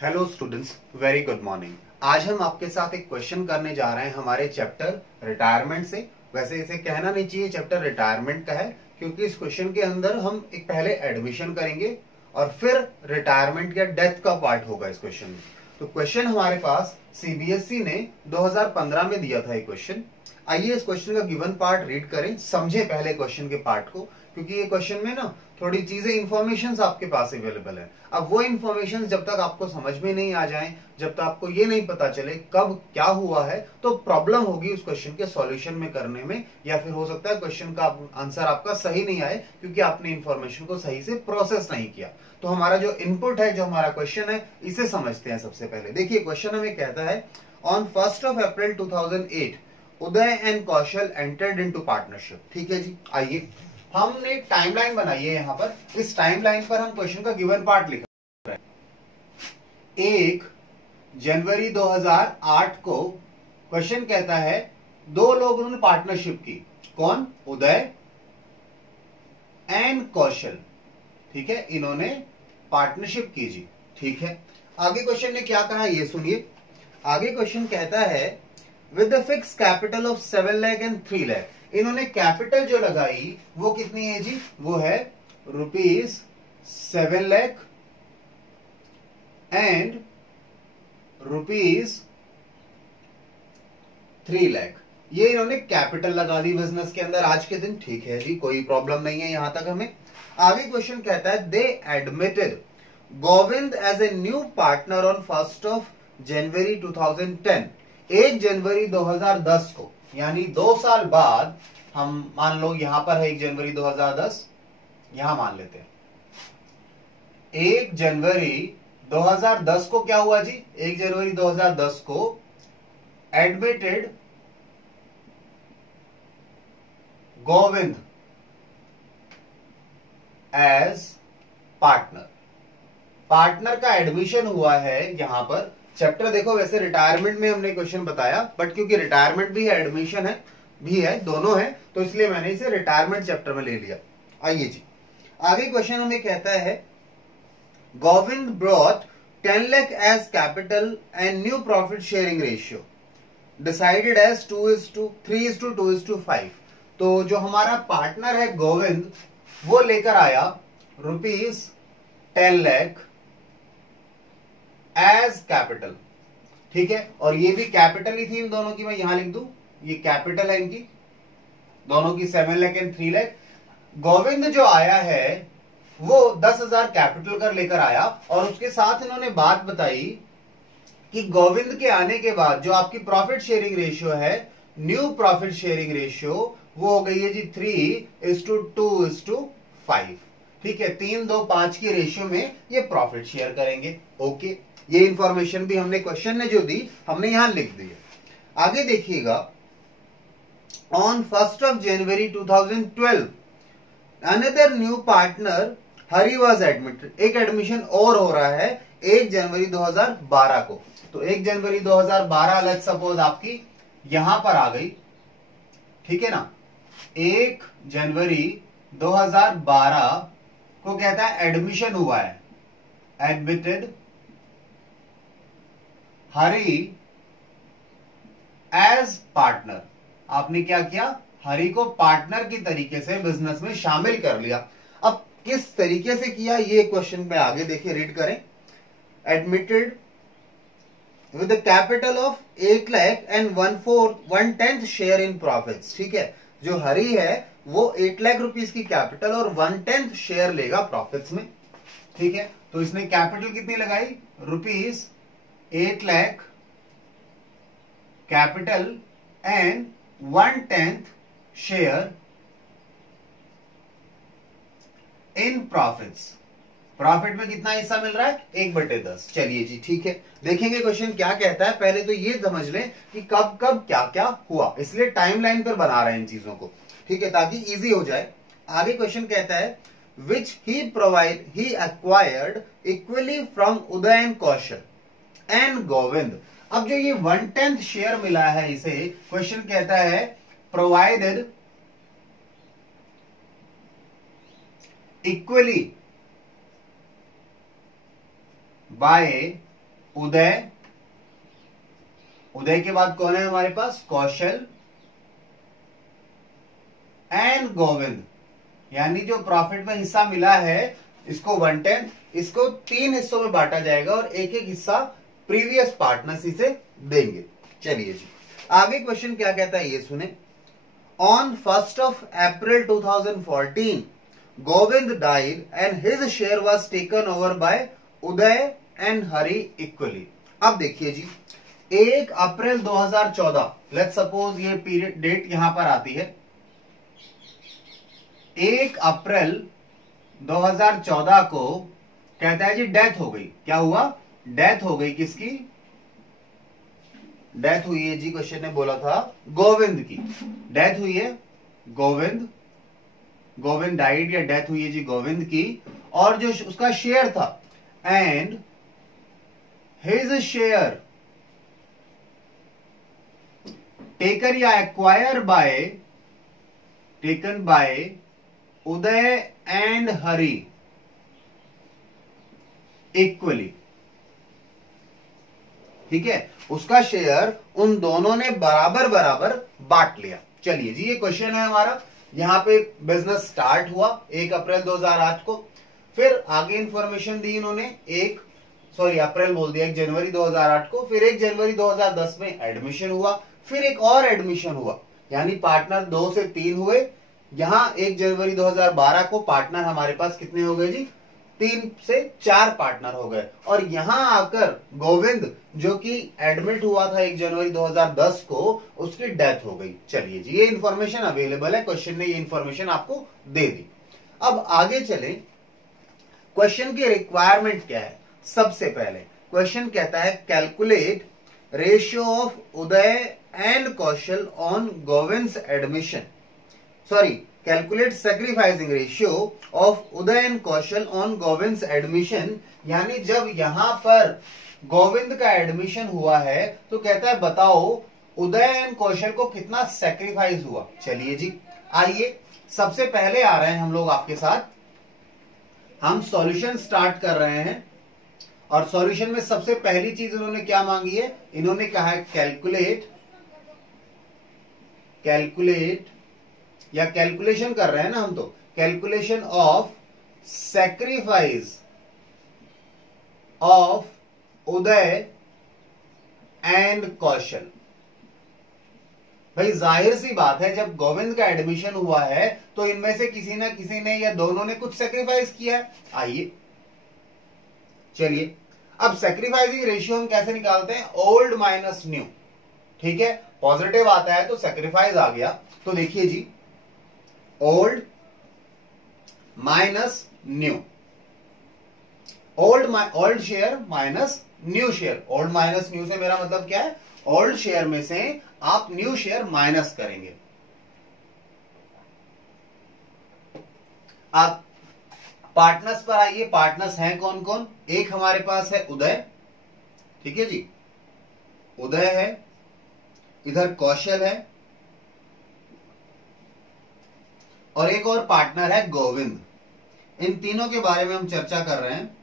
Hello students, very good morning. आज हम आपके साथ एक क्वेश्चन करने जा रहे हैं हमारे चैप्टर रिटायरमेंट से। वैसे इसे कहना नहीं चाहिए चैप्टर रिटायरमेंट का है, क्योंकि इस क्वेश्चन के अंदर हम एक पहले एडमिशन करेंगे और फिर रिटायरमेंट या डेथ का पार्ट होगा इस क्वेश्चन में। तो क्वेश्चन हमारे पास सीबीएसई ने 2015 में दिया था ये क्वेश्चन। आइए इस क्वेश्चन का गिवन पार्ट रीड करें, समझे पहले क्वेश्चन के पार्ट को, क्योंकि ये क्वेश्चन में ना थोड़ी चीजें इंफॉर्मेशन आपके पास अवेलेबल है। अब वो इंफॉर्मेशन जब तक आपको समझ में नहीं आ जाए, जब तक आपको ये नहीं पता चले कब क्या हुआ है, तो प्रॉब्लम होगी उस क्वेश्चन के सॉल्यूशन में करने में, या फिर हो सकता है क्वेश्चन का आंसर आपका सही नहीं आए क्योंकि आपने इंफॉर्मेशन को सही से प्रोसेस नहीं किया। तो हमारा जो इनपुट है, जो हमारा क्वेश्चन है, इसे समझते हैं। सबसे पहले देखिए क्वेश्चन हमें कहता है on 1 April 2008 Uday and Kaushal entered into partnership. ठीक है जी, आइए हमने टाइमलाइन बनाई है। यहां पर इस टाइमलाइन पर हम क्वेश्चन का गिवन पार्ट लिख रहे हैं। 1 जनवरी 2008 को क्वेश्चन कहता है दो लोग उन्होंने पार्टनरशिप की। कौन? उदय एंड कौशल। ठीक है, इन्होंने पार्टनरशिप की जी। ठीक है, आगे क्वेश्चन ने क्या कहा ये सुनिए। आगे क्वेश्चन कहता है with the fix capital of 7 lakh and 3 lakh. इन्होंने कैपिटल जो लगाई वो कितनी है जी? वो है ₹7 लाख एंड ₹3 लाख। ये इन्होंने कैपिटल लगा दी बिजनेस के अंदर आज के दिन। ठीक है जी, कोई प्रॉब्लम नहीं है यहां तक हमें। आगे क्वेश्चन कहता है they admitted Govind as a new partner on 1 जनवरी 2010। 1 जनवरी 2010 को, यानी 2 साल बाद, हम मान लो यहां पर है 1 जनवरी 2010, यहां मान लेते हैं 1 जनवरी 2010 को क्या हुआ जी? 1 जनवरी 2010 को admitted Govind as partner. Partner का एडमिशन हुआ है यहां पर। चैप्टर देखो, वैसे रिटायरमेंट में हमने क्वेश्चन बताया, बट क्योंकि रिटायरमेंट भी है, एडमिशन है भी है, दोनों है, तो इसलिए मैंने इसे रिटायरमेंट चैप्टर में ले लिया। आइए जी, आगे क्वेश्चन हमें कहता है Govind brought 10 lakh as capital and new profit sharing ratio decided as 2:3:2:5। तो जो हमारा पार्टनर है गोविंद, वो लेकर आया ₹10 लाख एज कैपिटल। ठीक है, और ये भी कैपिटल ही थी इन दोनों की। मैं यहां लिख दूं, ये कैपिटल है इनकी दोनों की, 7 लाख एंड 3 लाख। गोविंद जो आया है वो 10,000 कैपिटल कर लेकर आया, और उसके साथ इन्होंने बात बताई कि गोविंद के आने के बाद जो आपकी प्रॉफिट शेयरिंग रेशियो है, न्यू प्रॉफिट शेयरिंग रेशियो, वो हो गई है जी 3:2:5। ठीक है, 3:2:5 की रेशियो में ये प्रॉफिट शेयर करेंगे। ओके, ये इंफॉर्मेशन भी हमने क्वेश्चन ने जो दी हमने यहां लिख दी है। आगे देखिएगा on 1 January 2012 another new partner Hari was admitted. एक एडमिशन और हो रहा है 1 जनवरी 2012 को। तो 1 जनवरी 2012 लेट्स सपोज आपकी यहां पर आ गई। ठीक है ना, 1 जनवरी 2012 को कहता है एडमिशन हुआ है, एडमिटेड हरी एज पार्टनर। आपने क्या किया? हरी को पार्टनर की तरीके से बिजनेस में शामिल कर लिया। अब किस तरीके से किया ये क्वेश्चन में आगे देखिए, रीड करें। Admitted with capital of 8 lakh and 1/10 share in profits. ठीक है, जो हरी है वो 8 लाख रुपीस की कैपिटल और 1/10 शेयर लेगा प्रॉफिट्स में। ठीक है, तो इसने कैपिटल कितनी लगाई? ₹8 lakh capital and 1/10 share in profits. Profit में कितना हिस्सा मिल रहा है? 1/10। चलिए जी, ठीक है, देखेंगे क्वेश्चन क्या कहता है। पहले तो ये समझ लें कि कब कब क्या क्या हुआ, इसलिए टाइमलाइन पर बना रहे हैं इन चीजों को। ठीक है, ताकि इजी हो जाए। आगे क्वेश्चन कहता है which he acquired equally from Uday and Kaushal and Govind. अब जो ये 1/10 शेयर मिला है इसे, क्वेश्चन कहता है प्रोवाइडेड इक्वली by उदय, उदय के बाद कौन है हमारे पास, कौशल एंड गोविंद, यानी जो प्रॉफिट में हिस्सा मिला है इसको 1/10, इसको 3 हिस्सों में बांटा जाएगा और एक एक हिस्सा प्रीवियस पार्टनर्स इसे देंगे। चलिए जी, आगे क्वेश्चन क्या कहता है ये सुने। On 1st of April 2014 Govind died and his share was taken over by Uday and Hari equally. अब देखिए जी, 1 अप्रैल 2014, लेट्स सपोज ये पीरियड डेट यहां पर आती है, 1 अप्रैल 2014 को कहता है जी डेथ हो गई। क्या हुआ, डेथ हो गई, किसकी डेथ हुई है जी, क्वेश्चन ने बोला था गोविंद की डेथ हुई है, गोविंद, गोविंद डाइड या डेथ हुई है जी गोविंद की, और जो उसका शेयर था एंड हिज शेयर टेकन या acquire by, taken by Uday and Hari equally. ठीक है, उसका शेयर उन दोनों ने बराबर बराबर बांट लिया। चलिए जी, ये क्वेश्चन है हमारा। यहां पे बिजनेस स्टार्ट हुआ 1 अप्रैल 2008 को, फिर आगे इंफॉर्मेशन दी इन्होंने, अप्रैल बोल दिया, 1 जनवरी 2008 को, फिर 1 जनवरी 2010 में एडमिशन हुआ, फिर एक और एडमिशन हुआ, यानी पार्टनर 2 से 3 हुए। यहां 1 जनवरी 2012 को पार्टनर हमारे पास कितने हो गए जी, 3 से 4 पार्टनर हो गए। और यहां आकर गोविंद जो कि एडमिट हुआ था 1 जनवरी 2010 को, उसकी डेथ हो गई। चलिए जी, ये इंफॉर्मेशन अवेलेबल है, क्वेश्चन ने ये इंफॉर्मेशन आपको दे दी। अब आगे चलें, क्वेश्चन की रिक्वायरमेंट क्या है। सबसे पहले क्वेश्चन कहता है calculate ratio of Uday and Kaushal on Govind's admission, calculate sacrificing ratio of Uday and Kaushal on Govind's admission, यानी जब यहां पर गोविंद का एडमिशन हुआ है तो कहता है बताओ उदय एंड कौशल को कितना सैक्रिफाइस हुआ। चलिए जी, आइए सबसे पहले आ रहे हैं हम लोग आपके साथ, हम सॉल्यूशन स्टार्ट कर रहे हैं। और सॉल्यूशन में सबसे पहली चीज इन्होंने क्या मांगी है, इन्होंने कहा है कैलकुलेट या कैलकुलेशन कर रहे हैं ना हम, तो calculation of sacrifice of Uday and Kaushal. भाई जाहिर सी बात है, जब गोविंद का एडमिशन हुआ है तो इनमें से किसी ना किसी ने या दोनों ने कुछ सैक्रिफाइस किया है। आइए चलिए, अब सैक्रिफाइसिंग रेशियो हम कैसे निकालते हैं, ओल्ड माइनस न्यू। ठीक है, पॉजिटिव आता है तो सैक्रिफाइस आ गया, तो देखिए जी old minus new, old share minus new share. Old minus new से मेरा मतलब क्या है, ओल्ड शेयर में से आप न्यू शेयर माइनस करेंगे। आप पार्टनर्स पर आइए, पार्टनर्स हैं कौन कौन, एक हमारे पास है उदय, ठीक है जी, उदय है, इधर कौशल है, और एक और पार्टनर है गोविंद। इन तीनों के बारे में हम चर्चा कर रहे हैं।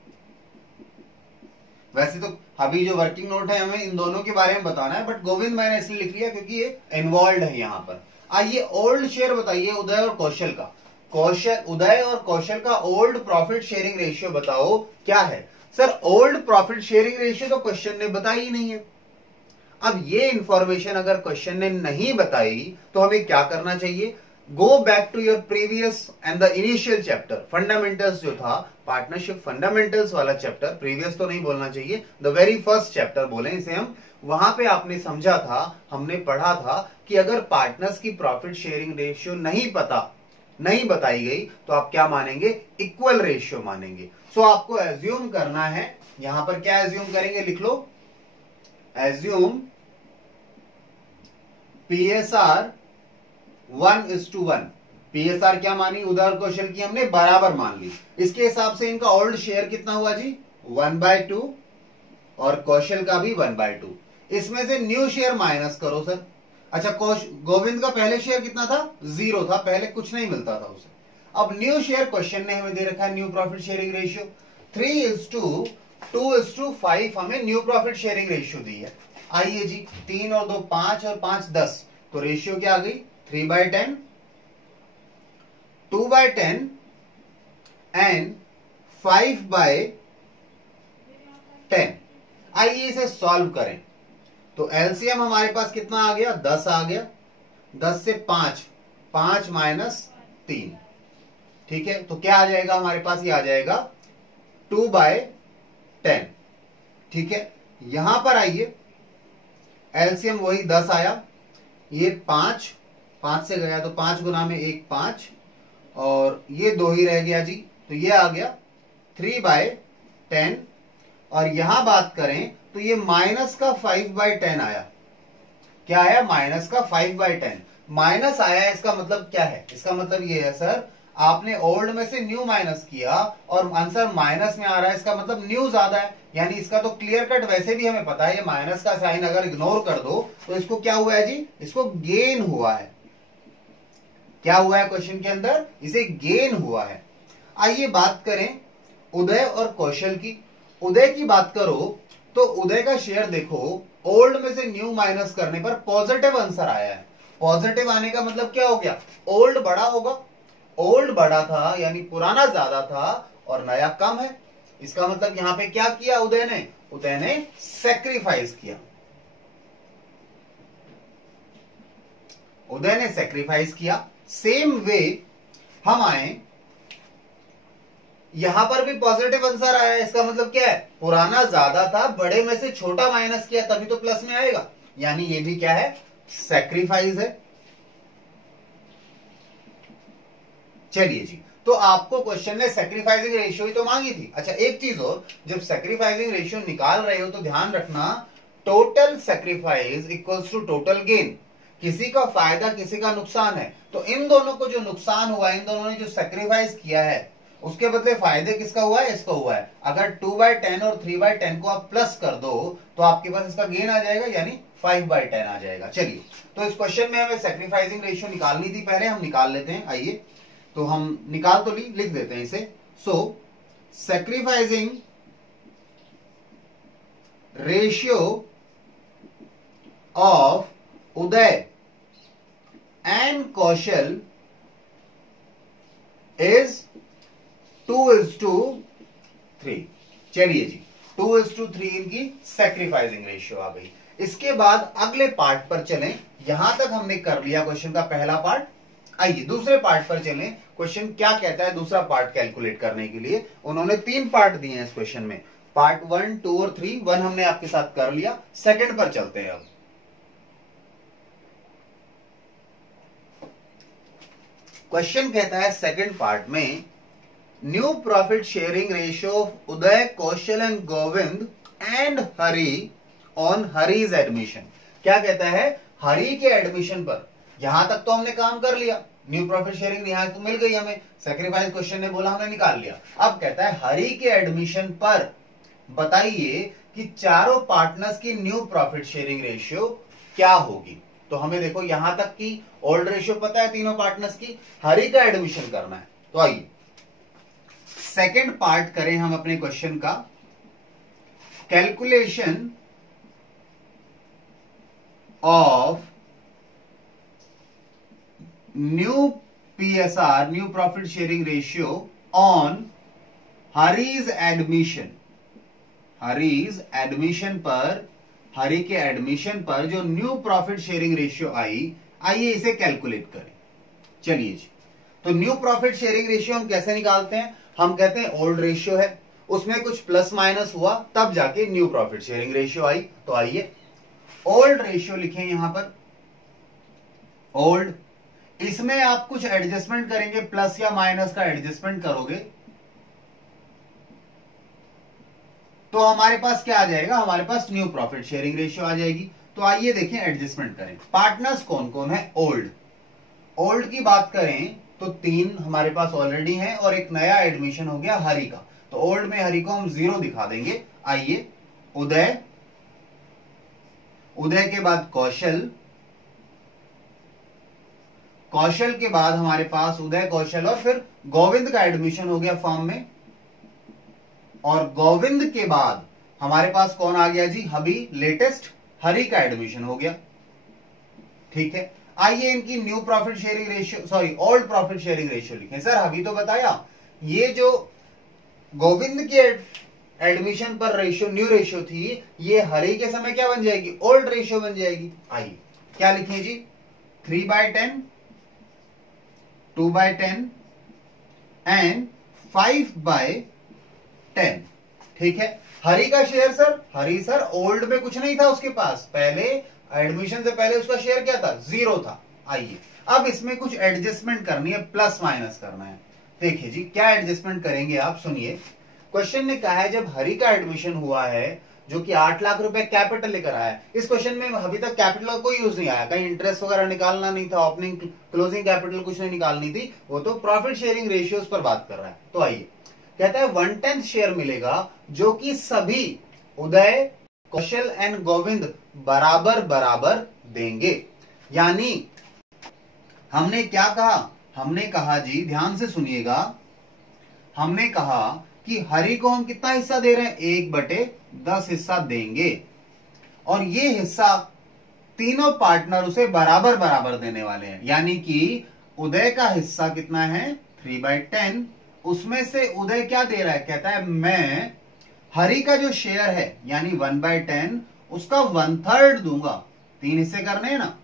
वैसे तो अभी जो वर्किंग नोट है हमें इन दोनों के बारे में बताना है, बट गोविंद मैंने इसलिए लिख लिया क्योंकि ये इन्वॉल्व है यहां पर। आइए ओल्ड शेयर बताइए उदय और कौशल का, उदय और कौशल का ओल्ड प्रॉफिट शेयरिंग रेशियो बताओ क्या है। Sir old profit sharing ratio तो क्वेश्चन ने बताई ही नहीं है। अब ये इंफॉर्मेशन अगर क्वेश्चन ने नहीं बताई तो हमें क्या करना चाहिए, go back to your previous and the initial chapter, fundamentals जो था, पार्टनरशिप फंडामेंटल्स वाला चैप्टर, प्रीवियस तो नहीं बोलना चाहिए, द वेरी फर्स्ट चैप्टर बोले इसे हम। वहां पे आपने समझा था, हमने पढ़ा था कि अगर पार्टनर्स की प्रॉफिट शेयरिंग रेशियो नहीं बताई गई तो आप क्या मानेंगे, इक्वल रेशियो मानेंगे। सो आपको एज्यूम करना है, यहां पर क्या एज्यूम करेंगे, लिख लो, एज्यूम पीएसआर 1:1। पीएसआर क्या मानी, उदय और कौशल की हमने बराबर मान ली। इसके हिसाब से इनका ओल्ड शेयर कितना हुआ जी, 1/2, और कौशल का भी 1/2। इसमें से न्यू शेयर माइनस करो सर। अच्छा, गोविंद का पहले शेयर कितना था, 0 था, पहले कुछ नहीं मिलता था उसे। अब न्यू शेयर क्वेश्चन ने हमें दे रखा है, न्यू प्रॉफिट शेयरिंग रेशियो 3:1 2:5 हमें न्यू प्रॉफिट शेयरिंग रेशियो दी है। आइए जी, 3 और 2 5 और 5 10, तो रेशियो क्या आ गई 3/10, 2/10 एंड 5/10। आइए इसे सॉल्व करें, तो एलसीएम हमारे पास कितना आ गया 10 आ गया, 10 से 5, 5 माइनस 3, ठीक है। तो क्या आ जाएगा हमारे पास, ये आ जाएगा 2/10, ठीक है। यहां पर आइए, एलसीएम वही 10 आया, ये 5 5 से गया तो 5 गुना में 1 5, और ये 2 ही रह गया जी, तो ये आ गया 3/10। और यहां बात करें तो ये माइनस का 5/10 आया। क्या आया, माइनस का 5/10 माइनस आया। इसका मतलब क्या है, इसका मतलब ये है सर, आपने ओल्ड में से न्यू माइनस किया और आंसर माइनस में आ रहा है, इसका मतलब न्यू ज्यादा है। यानी इसका तो क्लियर कट वैसे भी हमें पता है, ये माइनस का साइन अगर इग्नोर कर दो तो इसको क्या हुआ है जी, इसको गेन हुआ है। क्या हुआ है क्वेश्चन के अंदर, इसे गेन हुआ है। आइए बात करें उदय और कौशल की। उदय की बात करो तो उदय का शेयर देखो, ओल्ड में से न्यू माइनस करने पर पॉजिटिव आंसर आया है। पॉजिटिव आने का मतलब क्या हो गया, ओल्ड बड़ा होगा, ओल्ड बड़ा था यानी पुराना ज्यादा था और नया कम है। इसका मतलब यहां पे क्या किया उदय ने, उदय ने सेक्रीफाइस किया, उदय ने सेक्रीफाइस किया। सेम वे हम आए, यहां पर भी पॉजिटिव आंसर आया, इसका मतलब क्या है, पुराना ज्यादा था, बड़े में से छोटा माइनस किया तभी तो प्लस में आएगा, यानी ये भी क्या है, सेक्रीफाइस है। चलिए जी, तो आपको क्वेश्चन ने सेक्रीफाइसिंग रेशियो ही तो मांगी थी। अच्छा एक चीज और, जब सेक्रीफाइसिंग रेशियो निकाल रहे हो तो ध्यान रखना, total sacrifice equals to total gain. किसी का फायदा किसी का नुकसान है, तो इन दोनों को जो नुकसान हुआ, इन दोनों ने जो सेक्रीफाइस किया है उसके बदले फायदे किसका हुआ है, इसका हुआ है। अगर 2/10 और 3/10 को आप प्लस कर दो तो आपके पास इसका गेन आ जाएगा, यानी 5/10 आ जाएगा। चलिए, तो इस क्वेश्चन में हमें सेक्रीफाइसिंग रेशियो निकालनी थी, पहले हम निकाल लेते हैं। आइए, तो हम निकाल तो लिख देते हैं इसे। So sacrificing ratio of Uday and Kaushal is 2:3। चलिए जी, 2:3 इनकी सेक्रीफाइसिंग रेशियो आ गई। इसके बाद अगले पार्ट पर चलें। यहां तक हमने कर लिया क्वेश्चन का पहला पार्ट। आइए दूसरे पार्ट पर चलें, क्वेश्चन क्या कहता है दूसरा पार्ट कैलकुलेट करने के लिए। उन्होंने 3 पार्ट दिए हैं इस क्वेश्चन में, पार्ट 1 2 और 3। 1 हमने आपके साथ कर लिया, सेकंड पर चलते हैं। अब क्वेश्चन कहता है सेकंड पार्ट में, new profit sharing ratio of Uday Kaushal and Govind and Hari on Hari's admission. क्या कहता है, हरि के एडमिशन पर। यहां तक तो हमने काम कर लिया, न्यू प्रॉफिट शेयरिंग यहां तो मिल गई हमें, सेक्रीफाइस क्वेश्चन ने बोला हमने निकाल लिया। अब कहता है हरि के एडमिशन पर बताइए कि चारों पार्टनर्स की न्यू प्रॉफिट शेयरिंग रेशियो क्या होगी। तो हमें देखो यहां तक की ओल्ड रेशियो पता है तीनों पार्टनर्स की, हरि का एडमिशन करना है। तो आइए सेकेंड पार्ट करें हम अपने क्वेश्चन का, calculation of new PSR, new profit sharing ratio on Hari's admission. Hari's admission पर, हरि के एडमिशन पर जो न्यू प्रॉफिट शेयरिंग रेशियो आई, आइए इसे कैलकुलेट करें। चलिए जी, तो न्यू प्रॉफिट शेयरिंग रेशियो हम कैसे निकालते हैं, हम कहते हैं ओल्ड रेशियो है, उसमें कुछ प्लस माइनस हुआ तब जाके न्यू प्रॉफिट शेयरिंग रेशियो आई। तो आइए ओल्ड रेशियो लिखें यहां पर, ओल्ड। इसमें आप कुछ एडजस्टमेंट करेंगे, प्लस या माइनस का एडजस्टमेंट करोगे तो हमारे पास क्या आ जाएगा, हमारे पास न्यू प्रॉफिट शेयरिंग रेशियो आ जाएगी। तो आइए देखें एडजस्टमेंट करें। पार्टनर्स कौन कौन है, ओल्ड। ओल्ड की बात करें तो 3 हमारे पास ऑलरेडी हैं और एक नया एडमिशन हो गया हरि का, तो ओल्ड में हरि को हम 0 दिखा देंगे। आइए उदय, उदय के बाद कौशल, कौशल के बाद हमारे पास उदय कौशल और फिर गोविंद का एडमिशन हो गया फॉर्म में, और गोविंद के बाद हमारे पास कौन आ गया जी? अभी लेटेस्ट हरि का एडमिशन हो गया। ठीक है, आइए इनकी new profit sharing ratio, sorry old profit sharing ratio लिखें। सर अभी तो बताया, ये जो गोविंद के एडमिशन पर रेशियो न्यू रेशियो थी, ये हरि के समय क्या बन जाएगी? ओल्ड रेशियो बन जाएगी। आइए क्या लिखें जी? 3/10, 2/10 एंड 5/10। ठीक है, हरि का share sir, Hari sir old में कुछ नहीं था उसके पास, पहले एडमिशन से पहले उसका शेयर क्या था? 0 था। आइए अब इसमें कुछ एडजस्टमेंट करनी है, प्लस माइनस करना है। देखिए जी क्या एडजस्टमेंट करेंगे आप, सुनिए। क्वेश्चन ने कहा है जब हरि का एडमिशन हुआ है, जो कि 8 लाख रुपए कैपिटल लेकर आया है, इस क्वेश्चन में अभी तक कैपिटल का कोई यूज नहीं आया, कहीं इंटरेस्ट वगैरह निकालना नहीं था, ओपनिंग क्लोजिंग कैपिटल कुछ नहीं निकालनी थी, वो तो प्रॉफिट शेयरिंग रेशियोज पर बात कर रहा है। तो आइए, कहता है 1/10 शेयर मिलेगा, जो कि सभी उदय, कौशल एंड गोविंद बराबर बराबर देंगे। यानी हमने क्या कहा? हमने कहा जी, ध्यान से सुनिएगा, हमने कहा कि हरि को हम कितना हिस्सा दे रहे हैं? 1/10 हिस्सा देंगे, और ये हिस्सा तीनों पार्टनर उसे बराबर बराबर देने वाले हैं। यानी कि उदय का हिस्सा कितना है? 3/10। उसमें से उदय क्या दे रहा है? कहता है मैं हरि का जो शेयर है यानी 1/10 उसका 1/3 दूंगा। 3 हिस्से करने हैं ना।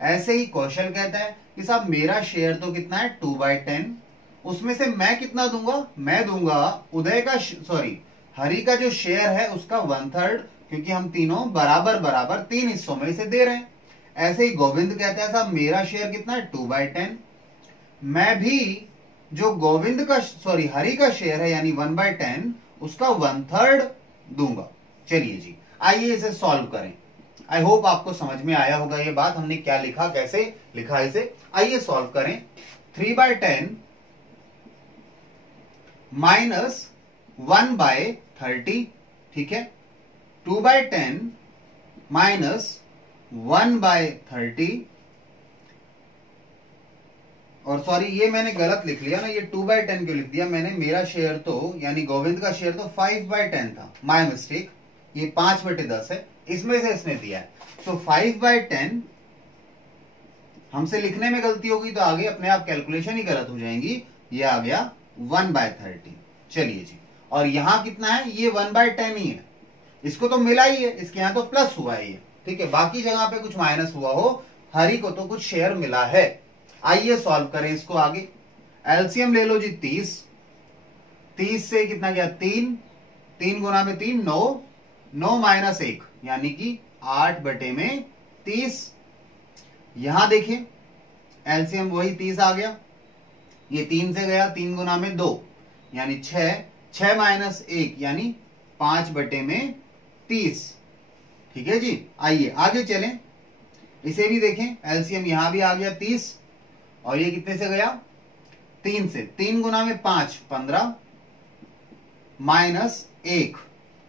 ऐसे ही कौशल कहता है कि साहब मेरा शेयर तो कितना है? 2/10, उसमें से मैं कितना दूंगा? मैं दूंगा उदय का, सॉरी हरि का जो शेयर है उसका 1/3, क्योंकि हम तीनों बराबर बराबर 3 हिस्सों में इसे दे रहे हैं। ऐसे ही गोविंद कहता है साहब मेरा शेयर कितना है? 2/10, मैं भी जो गोविंद का, सॉरी हरि का शेयर है यानी 1/10 उसका 1/3 दूंगा। चलिए जी आइए इसे सॉल्व करें। आई होप आपको समझ में आया होगा ये बात, हमने क्या लिखा, कैसे लिखा इसे। आइए सॉल्व करें। 3/10 माइनस 1/30, ठीक है, 2/10 माइनस 1/30, और सॉरी ये मैंने गलत लिख लिया ना, ये 2/10 क्यों लिख दिया मैंने? मेरा शेयर तो यानी गोविंद का शेयर तो 5/10 था, माय मिस्टेक। ये 5/10 है, इसमें से इसने दिया है। तो 5/10 हमसे लिखने में गलती होगी तो आगे अपने आप कैलकुलेशन ही गलत हो जाएंगी। ये आ गया 1/30। चलिए जी, और यहां कितना है? ये 1/10 ही है, इसको तो मिला ही है, इसके यहां तो प्लस हुआ है ये, ठीक है। बाकी जगह पे कुछ माइनस हुआ हो, हरि को तो कुछ शेयर मिला है। आइए सॉल्व करें इसको आगे। एलसीएम ले लो जी 30, 30 से कितना गया? 3, 3 गुना में 3 9, 9 माइनस 1 यानी कि 8/30। यहां देखें एलसीएम वही 30 आ गया, ये 3 से गया, 3 गुना में 2 यानी 6, 6 माइनस 1 यानी 5/30। ठीक है जी, आइए आगे चलें, इसे भी देखें। एलसीएम यहां भी आ गया 30, और ये कितने से गया? 3 से, 3 गुना में 5 15 माइनस 1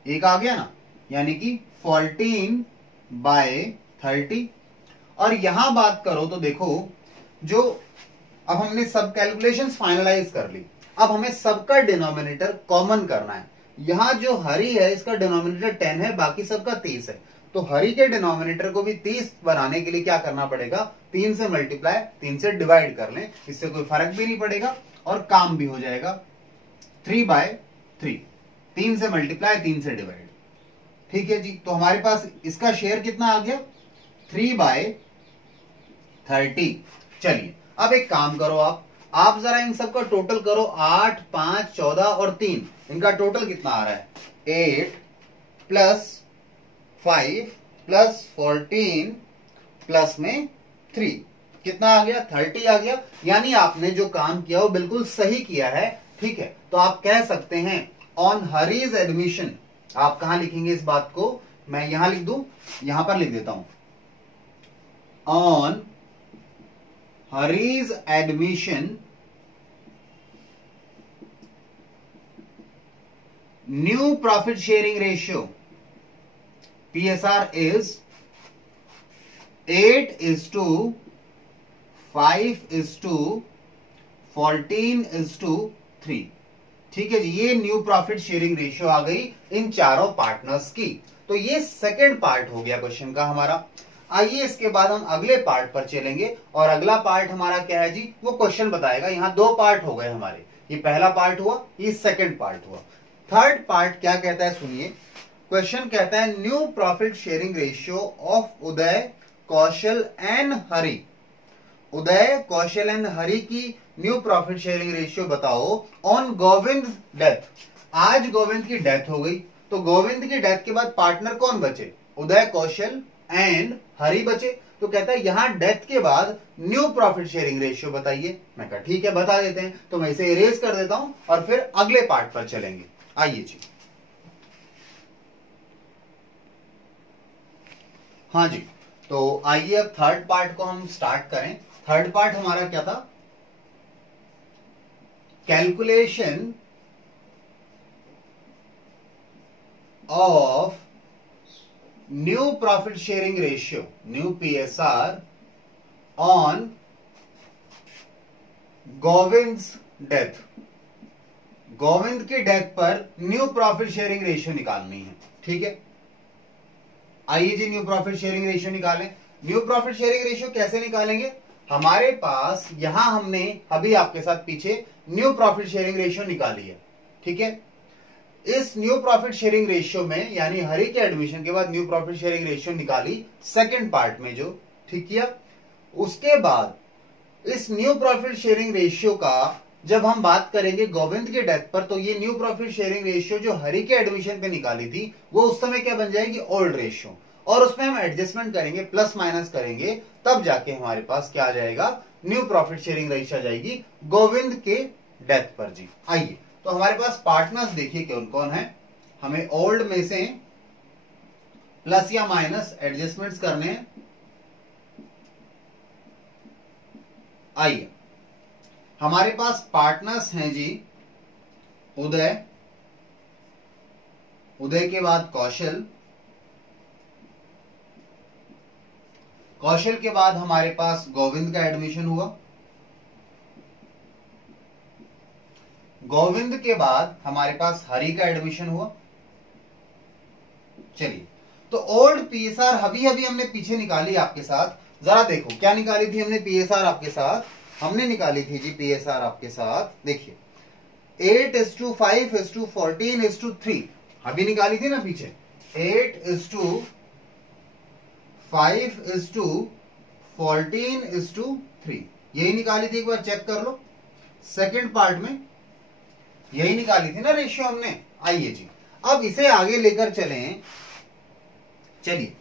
1 आ गया ना, यानी कि 14/30। और यहां बात करो तो देखो, जो अब हमने सब कैलकुलेशंस फाइनलाइज कर ली, अब हमें सबका डिनोमिनेटर कॉमन करना है। यहां जो हरि है इसका डिनोमिनेटर 10 है, बाकी सबका 30 है, तो हरि के डिनोमिनेटर को भी 30 बनाने के लिए क्या करना पड़ेगा? 3 से मल्टीप्लाई, 3 से डिवाइड कर लें, इससे कोई फर्क भी नहीं पड़ेगा और काम भी हो जाएगा। 3/3, 3 से मल्टीप्लाई, 3 से डिवाइड। ठीक है जी, तो हमारे पास इसका शेयर कितना आ गया? 3/30। चलिए अब एक काम करो, आप जरा इन सब का टोटल करो। 8 5 14 और 3, इनका टोटल कितना आ रहा है? 8 प्लस 5 प्लस 14 प्लस में 3, कितना आ गया? 30 आ गया। यानी आपने जो काम किया वो बिल्कुल सही किया है, ठीक है। तो आप कह सकते हैं ऑन हरीज एडमिशन। आप कहां लिखेंगे इस बात को? मैं यहां लिख दूं, यहां पर लिख देता हूं, on Hari's admission new profit sharing ratio PSR is 8:5:14:3। ठीक है जी, ये न्यू प्रॉफिट शेयरिंग रेशियो आ गई इन चारों पार्टनर्स की। तो ये सेकंड पार्ट हो गया क्वेश्चन का हमारा। आइए इसके बाद हम अगले पार्ट पर चलेंगे, और अगला पार्ट हमारा क्या है जी, वो क्वेश्चन बताएगा। यहाँ दो पार्ट हो गए हमारे, ये पहला पार्ट हुआ, ये सेकंड पार्ट हुआ। थर्ड पार्ट क्या कहता है सुनिए, क्वेश्चन कहता है new profit sharing ratio of Uday, Kaushal and Hari. Uday, Kaushal and Hari की न्यू प्रॉफिट शेयरिंग रेशियो बताओ ऑन गोविंद डेथ। आज गोविंद की डेथ हो गई, तो गोविंद की डेथ के बाद पार्टनर कौन बचे, उदय, कौशल एंड हरि बचे। तो कहता है यहां डेथ के बाद न्यू प्रॉफिट शेयरिंग रेशियो बताइए। मैं कहा ठीक है बता देते हैं, तो मैं इसे इरेज कर देता हूं और फिर अगले पार्ट पर चलेंगे। आइए जी, हाँ जी, तो आइए अब थर्ड पार्ट को हम स्टार्ट करें। थर्ड पार्ट हमारा क्या था, calculation of new profit sharing ratio, new PSR on Govind's death. Govind की डेथ पर न्यू प्रॉफिट शेयरिंग रेशियो निकालनी है, ठीक है। आइए जी, न्यू प्रॉफिट शेयरिंग रेशियो निकालें। न्यू प्रॉफिट शेयरिंग रेशियो कैसे निकालेंगे, हमारे पास यहां हमने अभी आपके साथ पीछे न्यू प्रॉफिट शेयरिंग रेशियो निकाली है, ठीक है। इस न्यू प्रॉफिट शेयरिंग रेशियो में, यानी हरि के एडमिशन के बाद न्यू प्रॉफिट शेयरिंग रेशियो निकाली सेकंड पार्ट में जो, ठीक किया। उसके बाद इस न्यू प्रॉफिट शेयरिंग रेशियो का जब हम बात करेंगे गोविंद के डेथ पर, तो ये न्यू प्रॉफिट शेयरिंग रेशियो जो हरि के एडमिशन पे निकाली थी वो उस समय क्या बन जाएगी, ओल्ड रेशियो, और उसमें हम एडजस्टमेंट करेंगे, प्लस माइनस करेंगे, तब जाके हमारे पास क्या आ जाएगा, न्यू प्रॉफिट शेयरिंग रेशियो आ जाएगी गोविंद के डेथ पर जी। आइए, तो हमारे पास पार्टनर्स देखिए कौन कौन है, हमें ओल्ड में से प्लस या माइनस एडजस्टमेंट्स करने हैं। आइए, हमारे पास पार्टनर्स हैं जी उदय, उदय के बाद कौशल, कौशल के बाद हमारे पास गोविंद का एडमिशन हुआ, गोविंद के बाद हमारे पास हरि का एडमिशन हुआ। चलिए, तो ओल्ड पीएसआर अभी अभी हमने पीछे निकाली आपके साथ, जरा देखो क्या निकाली थी हमने पीएसआर आपके साथ, हमने निकाली थी जी पीएसआर आपके साथ, देखिए 8:5:14:3 अभी निकाली थी ना पीछे, 8:5:14:3 यही निकाली थी, एक बार चेक कर लो। सेकंड पार्ट में यही निकाली थी ना रेशियो हमने। आइए जी, अब इसे आगे लेकर चलें। चलिए,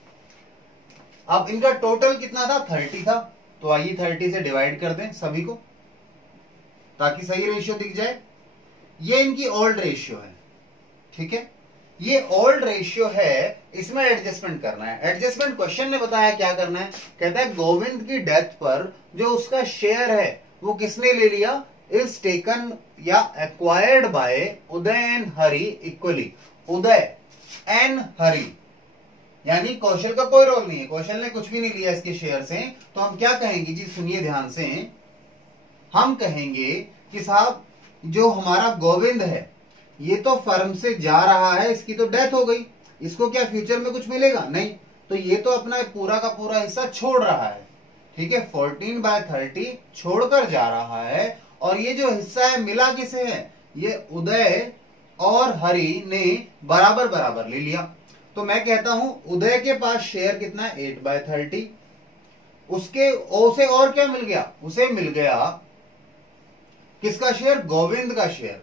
अब इनका टोटल कितना था, 30 था, तो आइए 30 से डिवाइड कर दें सभी को, ताकि सही रेशियो दिख जाए। ये इनकी ओल्ड रेशियो है, ठीक है, ये ओल्ड रेशियो है, इसमें एडजस्टमेंट करना है। एडजस्टमेंट क्वेश्चन ने बताया क्या करना है, कहता है गोविंद की डेथ पर जो उसका शेयर है वो किसने ले लिया, इज टेकन या acquired by Uday and Hari equally. Uday and Hari, यानी कौशल का कोई रोल नहीं है, कौशल ने कुछ भी नहीं लिया इसके शेयर से। तो हम क्या कहेंगे जी, सुनिए ध्यान से, हम कहेंगे कि साहब जो हमारा गोविंद है ये तो फर्म से जा रहा है, इसकी तो डेथ हो गई, इसको क्या फ्यूचर में कुछ मिलेगा, नहीं, तो ये तो अपना पूरा का पूरा हिस्सा छोड़ रहा है, ठीक है, 14/30 छोड़कर जा रहा है। और ये जो हिस्सा है मिला किसे है, ये उदय और हरि ने बराबर बराबर ले लिया। तो मैं कहता हूं उदय के पास शेयर कितना है, 8/30, उसके उसे और क्या मिल गया, उसे मिल गया किसका शेयर, गोविंद का शेयर,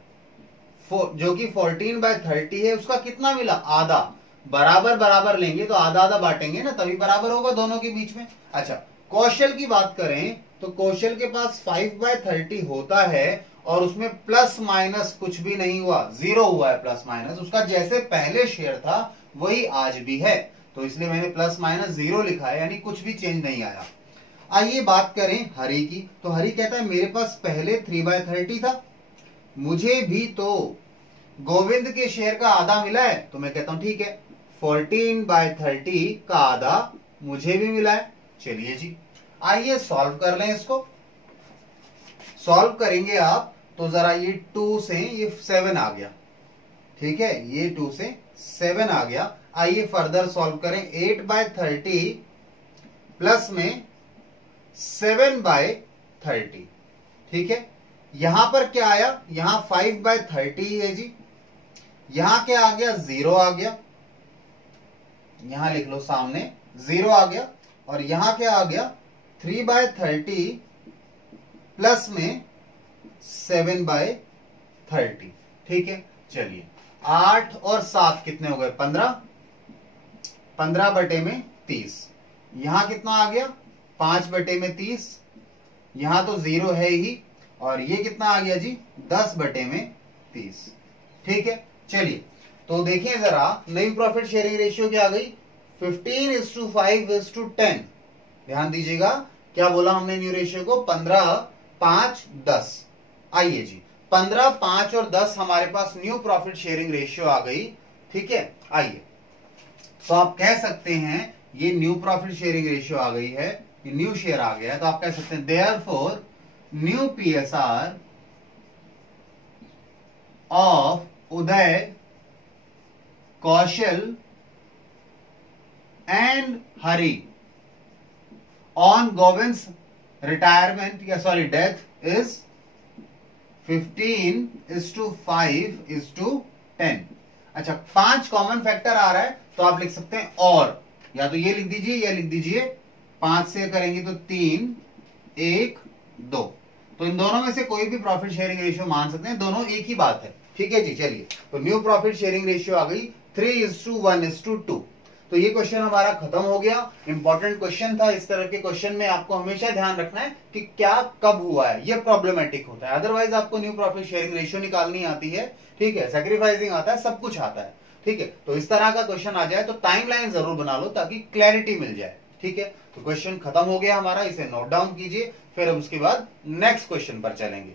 जो कि 14/30 है, उसका कितना मिला, आधा। बराबर बराबर लेंगे तो आधा आधा बांटेंगे ना, तभी बराबर होगा दोनों के बीच में। अच्छा, कौशल की बात करें तो कौशल के पास 5/30 होता है, और उसमें प्लस माइनस कुछ भी नहीं हुआ, 0 हुआ है प्लस माइनस, उसका जैसे पहले शेयर था वही आज भी है, तो इसलिए मैंने प्लस माइनस 0 लिखा है, यानी कुछ भी चेंज नहीं आया। आइए बात करें हरि की, तो हरि कहता है मेरे पास पहले 3/30 था, मुझे भी तो गोविंद के शेयर का आधा मिला है, तो मैं कहता हूं ठीक है, 14/30 का आधा मुझे भी मिला है। चलिए जी, आइए सॉल्व कर लें इसको। सॉल्व करेंगे आप तो जरा ये 2 से ये 7 आ गया, ठीक है, ये 2 से 7 आ गया। आइए फर्दर सॉल्व करें। 8/30 प्लस में 7/30, ठीक है। यहां पर क्या आया, यहां 5/30 है जी, यहां क्या आ गया, 0 आ गया, यहां लिख लो सामने 0 आ गया, और यहां क्या आ गया 3/30 प्लस में 7/30, ठीक है। चलिए 8 और 7 कितने हो गए, 15, 15/30, यहां कितना आ गया 5/30, यहां तो 0 है ही, और ये कितना आ गया जी 10/30, ठीक है। चलिए तो देखिए जरा न्यू प्रॉफिट शेयरिंग रेशियो क्या आ गई, 15:5:10। ध्यान दीजिएगा क्या बोला हमने न्यू रेशियो को, 15, 5, 10। आइए जी 15, 5 और 10 हमारे पास न्यू प्रॉफिट शेयरिंग रेशियो आ गई, ठीक है। आइए तो आप कह सकते हैं ये न्यू प्रॉफिट शेयरिंग रेशियो आ गई है, ये न्यू शेयर आ गया है, तो आप कह सकते हैं therefore new PSR of Uday, Kaushal and Hari on Govind's retirement या सॉरी डेथ इज 15:5:10। अच्छा 5 कॉमन फैक्टर आ रहा है तो आप लिख सकते हैं, और या तो ये लिख दीजिए या लिख दीजिए 5 से करेंगे तो 3, 1, 2, तो इन दोनों में से कोई भी प्रॉफिट शेयरिंग रेशियो मान सकते हैं, दोनों एक ही बात है, ठीक है जी। चलिए तो न्यू प्रॉफिट शेयरिंग रेशियो आ गई 3:1:2। तो ये क्वेश्चन हमारा खत्म हो गया। इंपॉर्टेंट क्वेश्चन था। इस तरह के क्वेश्चन में आपको हमेशा ध्यान रखना है कि क्या कब हुआ है, ये प्रॉब्लमेटिक होता है। अदरवाइज आपको न्यू प्रॉफिट शेयरिंग रेशियो निकालनी आती है, ठीक है, सैक्रिफाइसिंग आता है, सब कुछ आता है, ठीक है। तो इस तरह का क्वेश्चन आ जाए तो टाइमलाइन जरूर बना लो ताकि क्लैरिटी मिल जाए, ठीक है। तो क्वेश्चन खत्म हो गया हमारा, इसे नोट डाउन कीजिए, फिर हम उसके बाद नेक्स्ट क्वेश्चन पर चलेंगे।